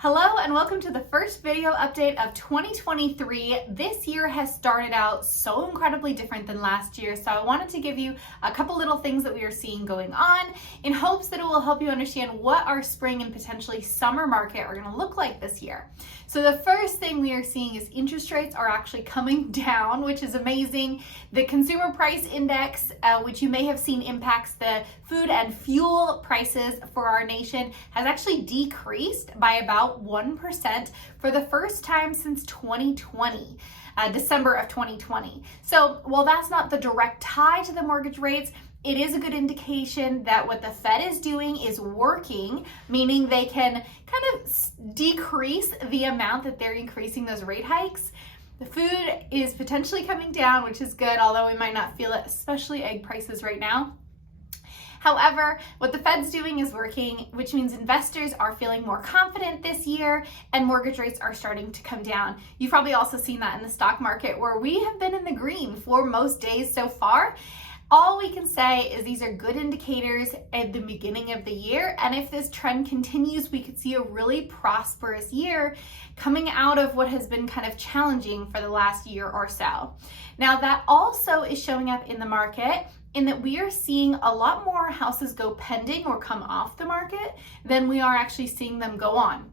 Hello and welcome to the first video update of 2023. This year has started out so incredibly different than last year, so I wanted to give you a couple little things that we are seeing going on in hopes that it will help you understand what our spring and potentially summer market are going to look like this year. So the first thing we are seeing is interest rates are actually coming down, which is amazing. The consumer price index, which you may have seen impacts the food and fuel prices for our nation, has actually decreased by about 1% for the first time since 2020. December of 2020. So while that's not the direct tie to the mortgage rates, it is a good indication that what the Fed is doing is working, meaning they can kind of decrease the amount that they're increasing those rate hikes. The food is potentially coming down, which is good, although we might not feel it, especially egg prices right now. However, what the Fed's doing is working, which means investors are feeling more confident this year and mortgage rates are starting to come down. You've probably also seen that in the stock market where we have been in the green for most days so far. All we can say is these are good indicators at the beginning of the year, and if this trend continues, we could see a really prosperous year coming out of what has been kind of challenging for the last year or so. Now, that also is showing up in the market in that we are seeing a lot more houses go pending or come off the market than we are actually seeing them go on.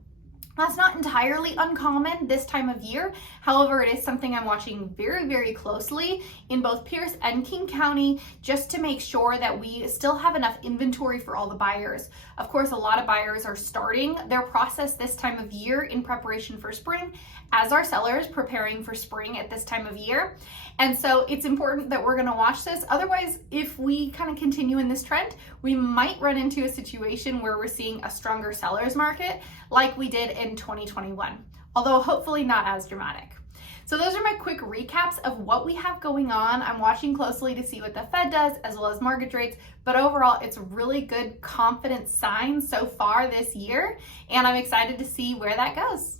That's not entirely uncommon this time of year. However, it is something I'm watching very, very closely in both Pierce and King County just to make sure that we still have enough inventory for all the buyers. Of course, a lot of buyers are starting their process this time of year in preparation for spring, as are sellers preparing for spring at this time of year. And so it's important that we're going to watch this. Otherwise, if we kind of continue in this trend, we might run into a situation where we're seeing a stronger seller's market like we did in 2021, although hopefully not as dramatic. So those are my quick recaps of what we have going on. I'm watching closely to see what the Fed does as well as mortgage rates, but overall it's really good confidence signs so far this year, and I'm excited to see where that goes.